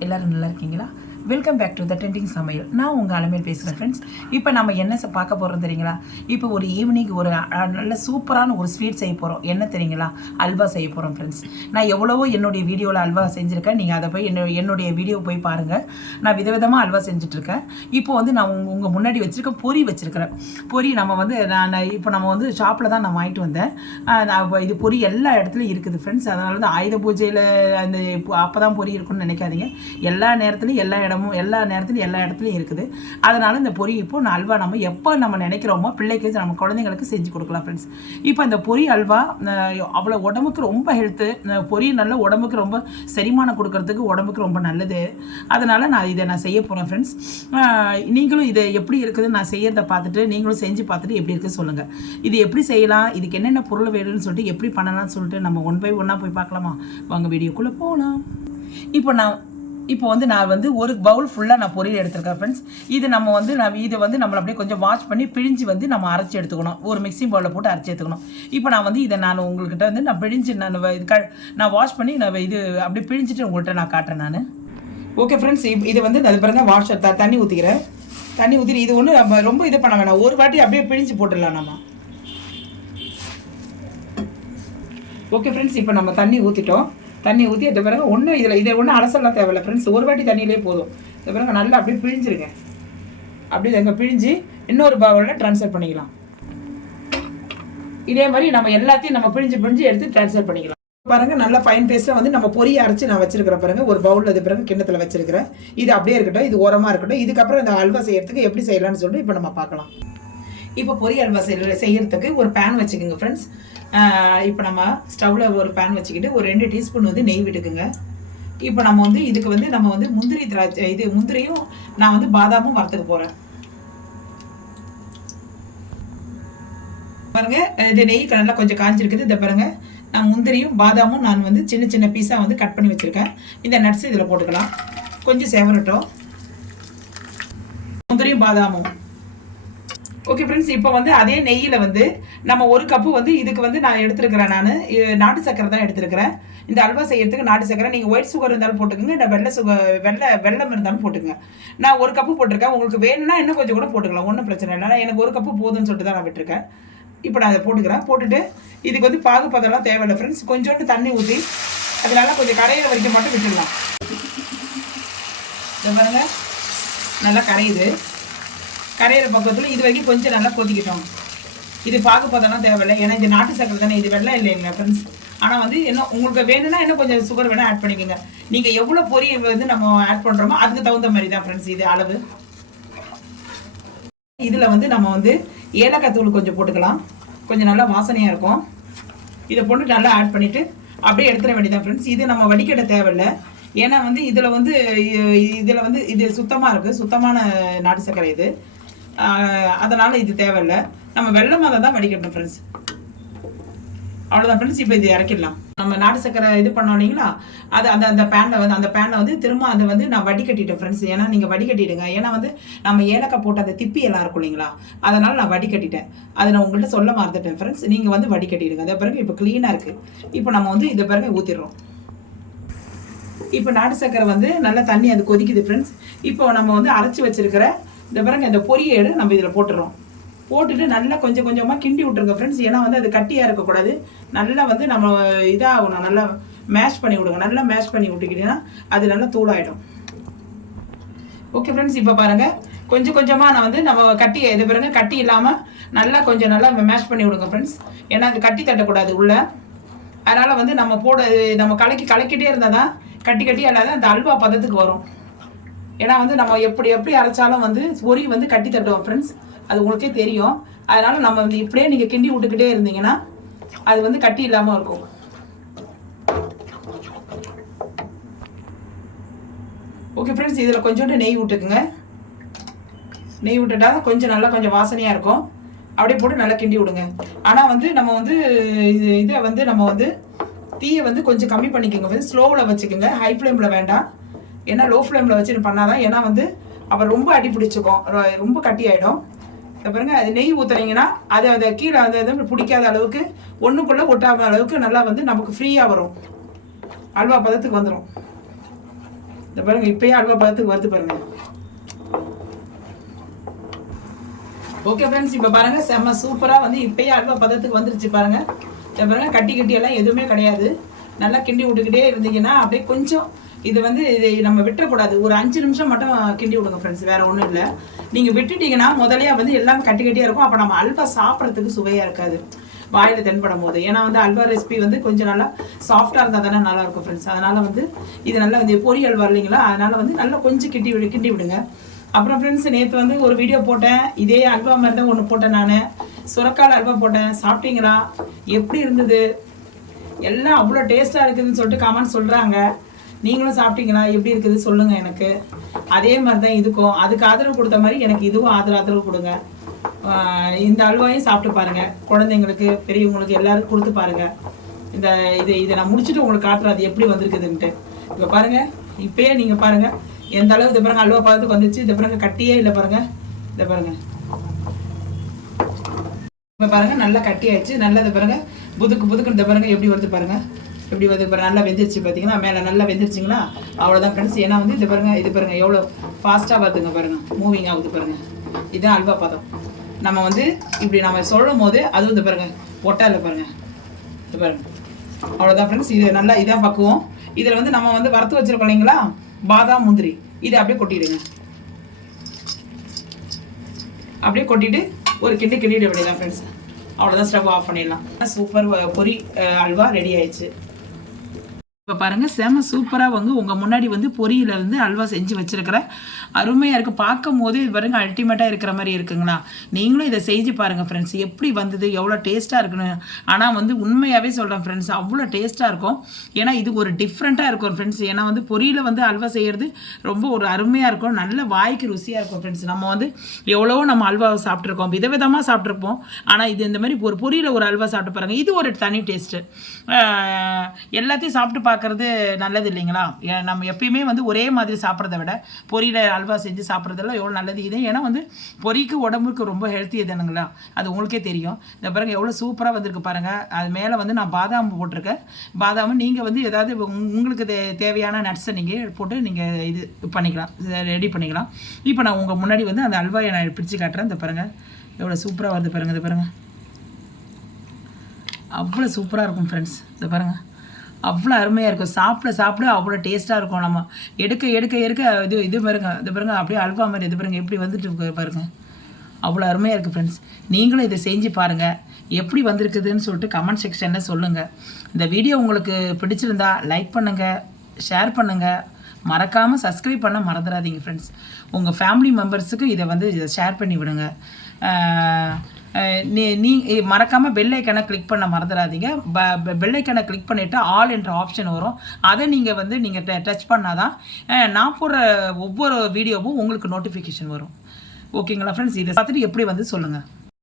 எல்லாரும் நல்லா இருக்கீங்களா? Welcome back to the trending சமையல் நான் உங்கள் அலமையில் பேசுகிறேன் ஃப்ரெண்ட்ஸ் இப்போ நம்ம என்ன பார்க்க போகிறோம் தெரியுங்களா? இப்போ ஒரு ஈவினிங் ஒரு நல்ல சூப்பரான ஒரு ஸ்வீட் செய்ய போகிறோம் என்ன தெரியுங்களா? அல்வா செய்ய போகிறோம் ஃப்ரெண்ட்ஸ் நான் எவ்வளவோ என்னுடைய வீடியோவில் அல்வா செஞ்சுருக்கேன். நீங்கள் அதை போய் என்ன என்னுடைய வீடியோ போய் பாருங்கள் நான் விதவிதமாக அல்வா செஞ்சுட்ருக்கேன். இப்போ வந்து நான் உங்கள் உங்கள் முன்னாடி வச்சுருக்கேன் பொரி வச்சுருக்கிறேன். பொரி நம்ம வந்து நான் இப்போ நம்ம வந்து ஷாப்பில் தான் நான் வாங்கிட்டு வந்தேன். நான் இது பொரி எல்லா இடத்துலையும் இருக்குது ஃப்ரெண்ட்ஸ் அதனால வந்து ஆயுத பூஜையில் அந்த அப்போ தான் பொரி இருக்குன்னு நினைக்காதீங்க. எல்லா நேரத்துலையும் எல்லா இடமும் எல்லா நேரத்துலையும் எல்லா இடத்துலையும் இருக்குது. அதனால் இந்த பொரி இப்போ நான் அல்வா நம்ம எப்போ நம்ம நினைக்கிறோமோ பிள்ளைக்கு நம்ம குழந்தைங்களுக்கு செஞ்சு கொடுக்கலாம் ஃப்ரெண்ட்ஸ் இப்போ இந்த பொரி அல்வா அவ்வளோ உடம்புக்கு ரொம்ப ஹெல்த்து பொரி நல்ல உடம்புக்கு ரொம்ப செரிமானம் கொடுக்கறதுக்கு உடம்புக்கு ரொம்ப நல்லது. அதனால் நான் இதை நான் செய்ய போகிறேன் ஃப்ரெண்ட்ஸ் நீங்களும் இதை எப்படி இருக்குதுன்னு நான் செய்யறதை பார்த்துட்டு நீங்களும் செஞ்சு பார்த்துட்டு எப்படி இருக்குது சொல்லுங்கள் இது எப்படி செய்யலாம் இதுக்கு என்னென்ன பொருள் வேணும்னு சொல்லிட்டு எப்படி பண்ணலாம்னு சொல்லிட்டு நம்ம ஒன் பை ஒன்னாக போய் பார்க்கலாமா? வாங்க வீடியோக்குள்ளே போகலாம் இப்போ நான் இப்போ வந்து நான் வந்து ஒரு பவுல் ஃபுல்லாக நான் பொரியல் எடுத்துருக்கேன் ஃப்ரெண்ட்ஸ் இது நம்ம வந்து நான் இதை வந்து நம்மளை அப்படியே கொஞ்சம் வாஷ் பண்ணி பிழிஞ்சு வந்து நம்ம அரைச்சி எடுத்துக்கணும். ஒரு மிக்ஸி பவுலில் போட்டு அரைச்சி எடுத்துக்கணும். இப்போ நான் வந்து இதை நான் உங்கள்கிட்ட வந்து நான் பிழிஞ்சு நான் இது க- நான் வாஷ் பண்ணி நான் இது அப்படியே பிழிஞ்சிட்டு உங்கள்கிட்ட நான் காட்டுறேன் நான். ஓகே ஃப்ரெண்ட்ஸ் இது வந்து அது பிறகு வாஷ் தண்ணி ஊற்றிக்கிறேன் தண்ணி ஊற்றி இது ஒன்று நம்ம ரொம்ப இது பண்ண வேணாம். ஒரு வாட்டி அப்படியே பிழிஞ்சு போட்டுடலாம் நம்ம. ஓகே ஃப்ரெண்ட்ஸ் இப்போ நம்ம தண்ணி ஊற்றிட்டோம் தண்ணி ஊற்றி எடுத்த பிறகு ஒன்றும் இதில் இதை ஒன்றும் அலசலாம் தேவையில்ல ஃப்ரெண்ட்ஸ் ஒரு வாட்டி தண்ணியிலே போதும். இந்த பிறகு நல்லா அப்படியே பிழிஞ்சிருங்க. அப்படியே அங்கே பிழிஞ்சு இன்னொரு பவுலில் ட்ரான்ஸ்ஃபர் பண்ணிக்கலாம். இதே மாதிரி நம்ம எல்லாத்தையும் நம்ம பிழிஞ்சு பிழிஞ்சு எடுத்து ட்ரான்ஸ்ஃபர் பண்ணிக்கலாம். பாருங்க நல்ல ஃபைன் பேஸ்ட்டாக வந்து நம்ம பொரிய அரைச்சி நான் வச்சிருக்கிறேன் பாருங்க. ஒரு பவுலில் அது பிறகு கிண்ணத்தில் வச்சிருக்கிறேன். இது அப்படியே இருக்கட்டும் இது ஓரமாக இருக்கட்டும். இதுக்கப்புறம் இந்த அல்வா செய்யறதுக்கு எப்படி செய்யலாம்னு சொல்லிட்டு இப்போ நம்ம பார்க்கலாம். இப்போ பொரியல் அல்வா செய்ய செய்யறதுக்கு ஒரு பேன் வச்சுக்கோங்க ஃப்ரெண்ட்ஸ் இப்போ நம்ம ஸ்டவ்வில் ஒரு பேன் வச்சுக்கிட்டு ஒரு ரெண்டு டீஸ்பூன் வந்து நெய் விட்டுக்குங்க. இப்போ நம்ம வந்து இதுக்கு வந்து நம்ம வந்து முந்திரி திராட்சை இது முந்திரியும் நான் வந்து பாதாமும் வறுத்துக்க போகிறேன் பாருங்க இது நெய் நல்லா கொஞ்சம் காஞ்சிருக்குது. இதை பாருங்க நான் முந்திரியும் பாதாமும் நான் வந்து சின்ன சின்ன பீஸாக வந்து கட் பண்ணி வச்சுருக்கேன். இந்த நட்ஸ் இதில் போட்டுக்கலாம். கொஞ்சம் சேவரட்டும். முந்திரியும் பாதாமும். ஓகே ஃப்ரெண்ட்ஸ் இப்போ வந்து அதே நெய்யில் வந்து நம்ம ஒரு கப்பு வந்து இதுக்கு வந்து நான் எடுத்துருக்கிறேன் நான். நாட்டு சக்கரை தான் எடுத்துருக்கிறேன். இந்த அல்வா செய்யறதுக்கு நாட்டு சக்கரை. நீங்கள் ஒயிட் சுகர் இருந்தாலும் போட்டுக்கோங்க இல்லை வெள்ளை சுகர் வெள்ளை வெள்ளம் இருந்தாலும் போட்டுக்கோங்க. நான் ஒரு கப்பு போட்டிருக்கேன். உங்களுக்கு வேணும்னா இன்னும் கொஞ்சம் கூட போட்டுக்கலாம். ஒன்றும் பிரச்சனை இல்லை. நான் எனக்கு ஒரு கப்பு போதும்னு சொல்லிட்டு தான் நான் விட்டுருக்கேன். இப்போ நான் அதை போட்டுக்கிறேன். போட்டுட்டு இதுக்கு வந்து பாகு பதம்லாம் தேவையில்லை ஃப்ரெண்ட்ஸ் கொஞ்சோண்டு தண்ணி ஊற்றி அதனால கொஞ்சம் கரையிற வரைக்கும் மட்டும் விட்டுடலாம். பாருங்க. நல்லா கரையுது. கரையிற பக்கத்தில் இது வரைக்கும் கொஞ்சம் நல்லா கொதிக்கிட்டோம். இது பாகு பதம்லாம் தேவையில்லை. ஏன்னா இது நாட்டு சக்கரை தானே இது வெள்ளம் இல்லைங்க ஃப்ரெண்ட்ஸ் ஆனால் வந்து என்ன உங்களுக்கு வேணும்னா இன்னும் கொஞ்சம் சுகர் வேணால் ஆட் பண்ணிக்கோங்க. நீங்கள் எவ்வளோ பொரி வந்து நம்ம ஆட் பண்ணுறோமோ அதுக்கு தகுந்த மாதிரி தான் ஃப்ரெண்ட்ஸ் இது அளவு. இதில் வந்து நம்ம வந்து ஏலக்காய் தூள் கொஞ்சம் போட்டுக்கலாம். கொஞ்சம் நல்லா வாசனையாக இருக்கும். இதை போட்டு நல்லா ஆட் பண்ணிவிட்டு அப்படியே எடுத்துட வேண்டியதான் ஃப்ரெண்ட்ஸ் இது நம்ம வடிக்கட்ட தேவையில்ல. ஏன்னா வந்து இதில் வந்து இதில் வந்து இது சுத்தமாக இருக்குது சுத்தமான நாட்டு சர்க்கரை இது. அதனால் இது தேவையில்ல. நம்ம வெள்ளமாக தான் வடிக்கட்டும் ஃப்ரெண்ட்ஸ் அவ்வளோதான் ஃப்ரெண்ட்ஸ் இப்போ இது இறக்கிடலாம். நம்ம நாட்டு சக்கரை இது பண்ணோம் இல்லைங்களா? அது அந்த அந்த பேனில் வந்து அந்த பேனில் வந்து திரும்ப அதை வந்து நான் வடிகட்டிட்டேன் ஃப்ரெண்ட்ஸ் ஏன்னா நீங்கள் வடிகட்டிடுங்க. ஏன்னா வந்து நம்ம ஏலக்காய் போட்டு அந்த திப்பி எல்லாம் இருக்கும் இல்லைங்களா? அதனால் நான் வடிகட்டிட்டேன். அதை நான் உங்கள்கிட்ட சொல்ல மறந்துட்டேன் ஃப்ரெண்ட்ஸ் நீங்கள் வந்து வடிகட்டிடுங்க. அதே பிறகு இப்போ க்ளீனாக இருக்குது இப்போ நம்ம வந்து இதை பிறகு ஊற்றிடுறோம் இப்போ நாட்டு சக்கரை வந்து நல்லா தண்ணி அது கொதிக்குது ஃப்ரெண்ட்ஸ் இப்போ நம்ம வந்து அரைச்சி வச்சிருக்கிற இந்த பாருங்க இந்த பொரியல் நம்ம இதில் போட்டுறோம். போட்டுட்டு நல்லா கொஞ்சம் கொஞ்சமாக கிண்டி விட்டுருங்க ஃப்ரெண்ட்ஸ் ஏன்னா வந்து அது கட்டியாக இருக்கக்கூடாது. நல்லா வந்து நம்ம இதாகணும் நல்லா மேஷ் பண்ணி விடுங்க. நல்லா மேஷ் பண்ணி விட்டுக்கிட்டீங்கன்னா அது நல்லா தூளாயிடும். ஓகே ஃப்ரெண்ட்ஸ் இப்போ பாருங்கள் கொஞ்சம் கொஞ்சமாக நான் வந்து நம்ம கட்டி இது பாருங்க கட்டி இல்லாமல் நல்லா கொஞ்சம் நல்லா மேஷ் பண்ணி விடுங்க ஃப்ரெண்ட்ஸ் ஏன்னா அது கட்டி தட்டக்கூடாது உள்ளே. அதனால் வந்து நம்ம போட நம்ம கலக்கி கலக்கிட்டே இருந்தால் தான் கட்டி கட்டி அல்லாத அந்த அல்வா பதத்துக்கு வரும். ஏன்னா வந்து நம்ம எப்படி எப்படி அரைச்சாலும் வந்து பொரி வந்து கட்டி தட்டுவோம் ஃப்ரெண்ட்ஸ் அது உங்களுக்கே தெரியும். அதனால நம்ம வந்து இப்படியே நீங்கள் கிண்டி விட்டுக்கிட்டே இருந்தீங்கன்னா அது வந்து கட்டி இல்லாமல் இருக்கும். ஓகே ஃப்ரெண்ட்ஸ் இதில் கொஞ்சோண்டு நெய் விட்டுக்குங்க. நெய் விட்டுட்டா கொஞ்சம் நல்லா கொஞ்சம் வாசனையாக இருக்கும். அப்படியே போட்டு நல்லா கிண்டி விடுங்க. ஆனால் வந்து நம்ம வந்து இது இதை வந்து நம்ம வந்து தீயை வந்து கொஞ்சம் கம்மி பண்ணிக்கோங்க. வந்து ஸ்லோவில் வச்சுக்கோங்க. ஹை ஃப்ளேமில் வேண்டாம். ஏன்னா லோ ஃப்ளேமில் வச்சு பண்ணாதான் ஏன்னா வந்து அப்புறம் ரொம்ப அடி பிடிச்சிக்கும். ரொம்ப கட்டி ஆகிடும் பாருங்க அது நெய் ஊற்றுறீங்கன்னா அதை அதை கீழே அந்த இது பிடிக்காத அளவுக்கு ஒன்றுக்குள்ளே ஒட்டாத அளவுக்கு நல்லா வந்து நமக்கு ஃப்ரீயாக வரும். அல்வா பதத்துக்கு வந்துடும் இந்த பாருங்க இப்பயே அல்வா பதத்துக்கு வருது பாருங்க. ஓகே ஃப்ரெண்ட்ஸ் இப்போ பாருங்க செம்ம சூப்பராக வந்து இப்பயே அல்வா பதத்துக்கு வந்துருச்சு பாருங்க. இந்த பாருங்க கட்டி கட்டி எல்லாம் எதுவுமே கிடையாது. நல்லா கிண்டி விட்டுக்கிட்டே இருந்தீங்கன்னா அப்படியே கொஞ்சம் இது வந்து இது நம்ம விட்டுறக்கூடாது. ஒரு அஞ்சு நிமிஷம் மட்டும் கிண்டி விடுங்க ஃப்ரெண்ட்ஸ் வேற ஒன்றும் இல்லை. நீங்கள் விட்டுட்டீங்கன்னா முதலையா வந்து எல்லாம் கட்டி கட்டியாக இருக்கும். அப்போ நம்ம அல்வா சாப்பிட்றதுக்கு சுவையாக இருக்காது. வாயில் தென்படும் போது. ஏன்னா வந்து அல்வா ரெசிபி வந்து கொஞ்சம் நல்லா சாஃப்டாக இருந்தால் தானே நல்லா இருக்கும் ஃப்ரெண்ட்ஸ் அதனால் வந்து இது நல்லா வந்து பொரி அல்வா இல்லைங்களா? அதனால் வந்து நல்லா கொஞ்சம் கிண்டி விடு கிண்டி விடுங்க. அப்புறம் ஃப்ரெண்ட்ஸ் நேற்று வந்து ஒரு வீடியோ போட்டேன். இதே அல்வா மாதிரி தான் ஒன்று போட்டேன் நான். சுரக்கால் அல்வா போட்டேன். சாப்பிட்டீங்களா? எப்படி இருந்தது? எல்லாம் அவ்வளோ டேஸ்ட்டாக இருக்குதுன்னு சொல்லிட்டு கமெண்ட் சொல்கிறாங்க நீங்களும் சாப்பிட்டீங்களா? எப்படி இருக்குது? சொல்லுங்கள் எனக்கு. அதே மாதிரி தான் இதுக்கும். அதுக்கு ஆதரவு கொடுத்த மாதிரி எனக்கு இதுவும் ஆதரவு ஆதரவு கொடுங்க. இந்த அல்வாயும் சாப்பிட்டு பாருங்கள் குழந்தைங்களுக்கு பெரியவங்களுக்கு எல்லாருக்கும் கொடுத்து பாருங்கள் இந்த இது இதை நான் முடிச்சுட்டு உங்களுக்கு காட்டுறேன். அது எப்படி வந்திருக்குதுன்ட்டு. இப்போ பாருங்கள் இப்பயே நீங்கள் பாருங்கள் எந்த அளவு இந்த பாருங்க அல்வா பார்த்துக்கு வந்துச்சு இந்த பாருங்க கட்டியே இல்லை பாருங்கள் இந்த பாருங்கள் இப்போ பாருங்கள் நல்லா கட்டி ஆயிடுச்சு நல்லா இதை பாருங்கள் புதுக்கு புதுக்கு இந்த பாருங்கள் எப்படி வருது பாருங்கள் இப்படி வருது இப்போ நல்லா வெந்துருச்சு பார்த்தீங்கன்னா மேலே நல்லா வெந்துருச்சுங்களா? அவ்வளோதான் ஃப்ரெண்ட்ஸ் ஏன்னா வந்து இது பாருங்க இது பாருங்கள் எவ்வளோ ஃபாஸ்ட்டாக பார்த்துங்க பாருங்கள் மூவிங் ஆகுது பாருங்கள் இதுதான் அல்வா பதம். நம்ம வந்து இப்படி நம்ம சொல்லும் போது அதுவும் இந்த பாருங்க ஒட்டா இல்லை இது பாருங்கள் அவ்வளோதான் ஃப்ரெண்ட்ஸ் இது நல்லா இதான் பக்குவோம். இதில் வந்து நம்ம வந்து வறுத்து வச்சிருக்கோம் இல்லைங்களா? பாதாம் முந்திரி. இதை அப்படியே கொட்டிடுங்க. அப்படியே கொட்டிட்டு ஒரு கிண்டு கிண்டிட வேண்டியதான் ஃப்ரெண்ட்ஸ் அவ்வளோதான் ஸ்டவ் ஆஃப் பண்ணிடலாம். சூப்பர் பொரி அல்வா ரெடி ஆயிடுச்சு. இப்போ பாருங்க செம சூப்பராக வந்து உங்கள் முன்னாடி வந்து பொரியில வந்து அல்வா செஞ்சு வச்சிருக்கிறேன் அருமையாக இருக்குது பார்க்கும் போது இது பாருங்க அல்டிமேட்டாக இருக்கிற மாதிரி இருக்குங்களா? நீங்களும் இதை செஞ்சு பாருங்கள் ஃப்ரெண்ட்ஸ் எப்படி வந்தது எவ்வளோ டேஸ்ட்டாக இருக்குன்னு. ஆனால் வந்து உண்மையாகவே சொல்கிறேன் ஃப்ரெண்ட்ஸ் அவ்வளோ டேஸ்ட்டாக இருக்கும். ஏன்னா இது ஒரு டிஃப்ரெண்ட்டாக இருக்கும் ஃப்ரெண்ட்ஸ் ஏன்னா வந்து பொரியில வந்து அல்வா செய்கிறது ரொம்ப ஒரு அருமையாக இருக்கும். நல்ல வாய்க்கு ருசியாக இருக்கும் ஃப்ரெண்ட்ஸ் நம்ம வந்து எவ்வளவோ நம்ம அல்வா சாப்பிட்ருக்கோம் விதவிதமாக சாப்பிட்ருப்போம் ஆனால் இது இந்த மாதிரி ஒரு பொரியில ஒரு அல்வா சாப்பிட்டு பாருங்கள் இது ஒரு தனி டேஸ்ட்டு எல்லாத்தையும் சாப்பிட்டு பார்க்குறது நல்லது இல்லைங்களா? ஏ- நம்ம எப்பயுமே வந்து ஒரே மாதிரி சாப்பிட்றத விட பொரியில் அல்வா செஞ்சு சாப்பிட்றதெல்லாம் எவ்வளோ நல்லது. இது ஏன்னா வந்து பொரிக்கு உடம்புக்கு ரொம்ப ஹெல்த்தி தானுங்களா? அது உங்களுக்கே தெரியும். இந்த பாருங்கள் எவ்வளோ சூப்பராக வந்திருக்கு பாருங்கள் அது மேலே வந்து நான் பாதாம் போட்டிருக்கேன். பாதாம் நீங்கள் வந்து ஏதாவது உங்களுக்கு தே- தேவையான நட்ஸை நீங்கள் போட்டு நீங்கள் இது பண்ணிக்கலாம். ரெடி பண்ணிக்கலாம். இப்போ நான் உங்கள் முன்னாடி வந்து அந்த அல்வாயை நான் பிடிச்சு காட்டுறேன். இந்த பாருங்கள் எவ்வளோ சூப்பராக வருது பாருங்கள் இது பாருங்கள் அவ்வளோ சூப்பராக இருக்கும் ஃப்ரெண்ட்ஸ் இதை பாருங்கள் அவ்வளோ அருமையாக இருக்கும். சாப்பிட சாப்பிட அவ்வளோ டேஸ்ட்டாக இருக்கும். நம்ம எடுக்க எடுக்க எடுக்க இது இது பாருங்க இது பாருங்க அப்படியே அல்வா மாதிரி இது பாருங்க எப்படி வந்துட்டு இருக்கு பாருங்க. அவ்வளோ அருமையாக இருக்குது ஃப்ரெண்ட்ஸ் நீங்களும் இதை செஞ்சு பாருங்கள் எப்படி வந்திருக்குதுன்னு சொல்லிட்டு கமெண்ட் செக்ஷனில் சொல்லுங்கள் இந்த வீடியோ உங்களுக்கு பிடிச்சிருந்தா லைக் பண்ணுங்கள் ஷேர் பண்ணுங்கள் மறக்காமல் சப்ஸ்கிரைப் பண்ண மறந்துடாதீங்க ஃப்ரெண்ட்ஸ் உங்கள் ஃபேமிலி மெம்பர்ஸுக்கு இதை வந்து இதை ஷேர் பண்ணி விடுங்க. நீ நீ மறக்காமல் பெல்லைக்கனை கிளிக் பண்ண மறந்துடாதீங்க. ப பெல் கிளிக் பண்ணிவிட்டு ஆல் என்ற ஆப்ஷன் வரும். அதை நீங்கள் வந்து நீங்கள் டச் பண்ணால் தான் நான் போடுற ஒவ்வொரு வீடியோவும் உங்களுக்கு நோட்டிஃபிகேஷன் வரும். ஓகேங்களா ஃப்ரெண்ட்ஸ் இதை பார்த்துட்டு எப்படி வந்து சொல்லுங்கள்